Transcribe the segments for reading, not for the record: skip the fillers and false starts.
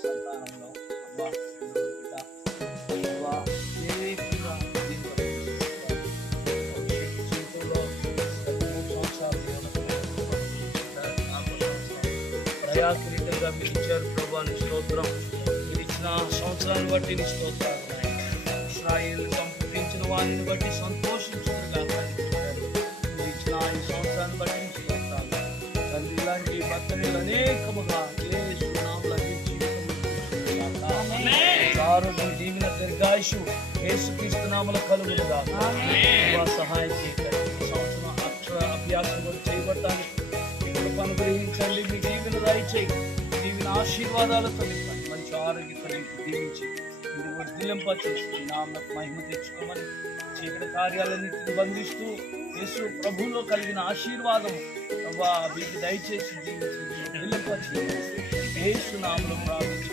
సంతానంలో దయాకిరీటంగా మీరు ఇచ్చారు ప్రభా, నీ స్తోత్రం. మీరు ఇచ్చిన సంవత్సరాన్ని బట్టి నీ స్తోత్రాలు. ఇశ్రాయేలు సంప్రదించిన వారిని బట్టి సంతోషించుగా మీరు ఇచ్చిన ఈ సంవత్సరాన్ని బట్టి నీ స్తోత్రాలు తండ్రి. ఇలాంటి బర్త్డేలు అనేకముగా యేసు నామములో ఆరోగ్యం, దీవెన, దీర్ఘాయుషు యేసుక్రీస్తు నామములో కలుగునుగా. సహాయం చేయగలరు. సంవత్సరం అక్షర అభ్యాసం కూడా చేయబడతాను. అనుగ్రహించండి. మీ దీవెన దయచేయి. దీవెన ఆశీర్వాదాలతో నింపండి. మంచి ఆరోగ్య కలిగి దీవించి మీరు వర్ధిల్లింపచేసి నామకు మహిమ తెచ్చుకోమని చీకటి కార్యాలన్నింటిని బంధిస్తూ యేసు ప్రభువులో కలిగిన ఆశీర్వాదం ప్రభా మీకు దయచేసి జీవించి వర్ధిల్లింపచేసి యేసు నామములో ప్రార్థించి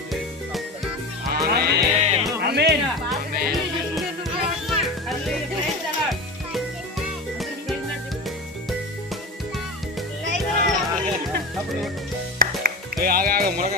ఆగా మునగ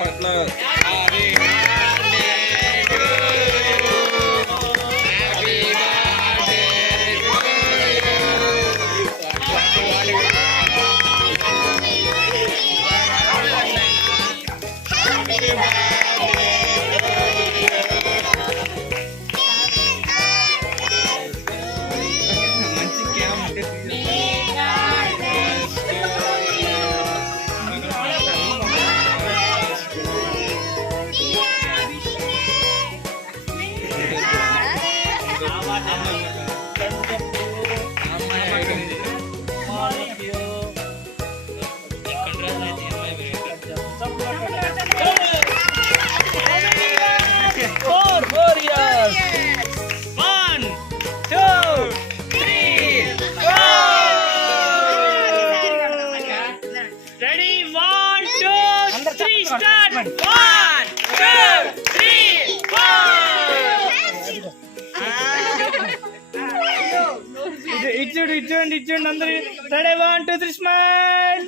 ఇచ్చండి అందరు రెడీ 1 2 3 స్మైల్.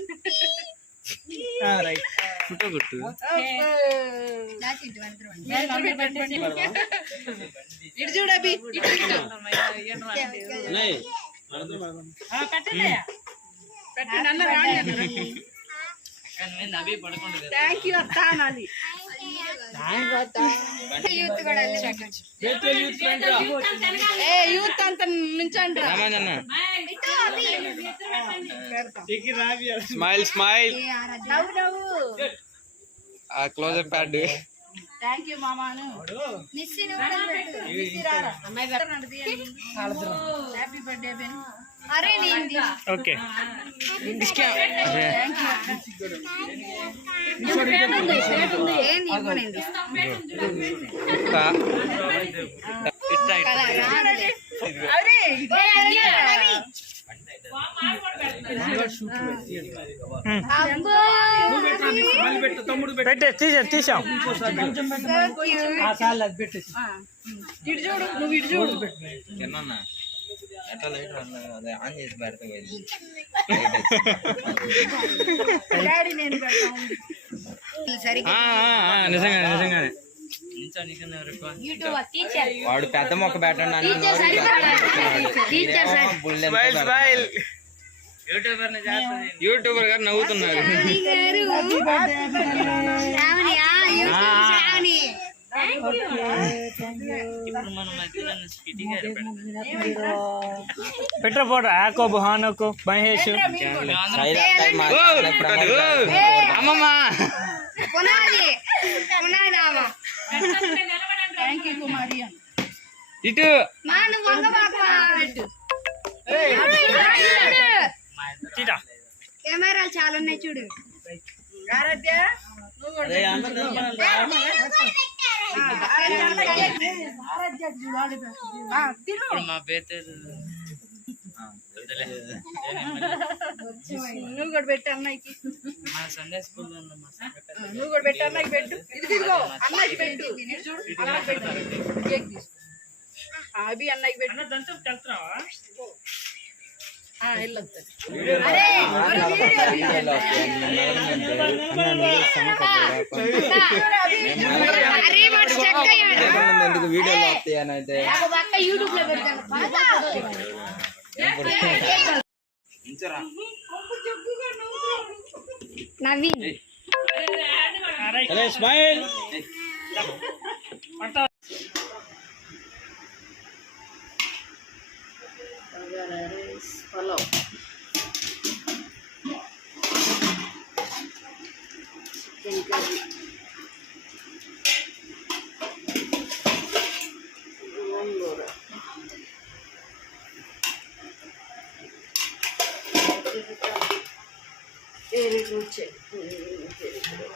రైట్ ఫోటో కొట్టు. ఇటు చూడబి థ్యాంక్ యూ అత్త అనాలి. యూత్ అంత నుంచండి. స్మైల్ స్మైల్ క్లోజర్ ప్యాడ్. థ్యాంక్ యూ మామాను. హ్యాపీ బర్త్డే బెన్. ఓకే తీసాం. ఇటు చూడు, నువ్వు ఇటు చూడు. ఆన్ చేసి పెడతా నిజంగానే వాడు పెద్ద మొక్క పెట్టండి. యూట్యూబర్ గారు నవ్వుతున్నారు. పెట్ర పోట ఆకో బహానోకో మహేష్ అమ్మమ్మ ఇటు కెమెరాలు చాలా ఉన్నాయి చూడు. నువ్వు కూడా పెట్టు అన్నయ్యకి. నువ్వు కూడా పెట్టు అన్నయ్యకి పెట్టు. ఇదిగో అన్నయ్యకి పెట్టు. అన్నయ్యకి పెట్టు. కేక్ తీసుకో. అవి అన్నయ్యకి పెట్టు. వెళ్ళొద్దు వీడియోలో వస్తాయనైతే యూట్యూబ్ లో పెడతాను Naveen smile pulao chicken curry gongura పెరుగు చట్నీ పెరుగు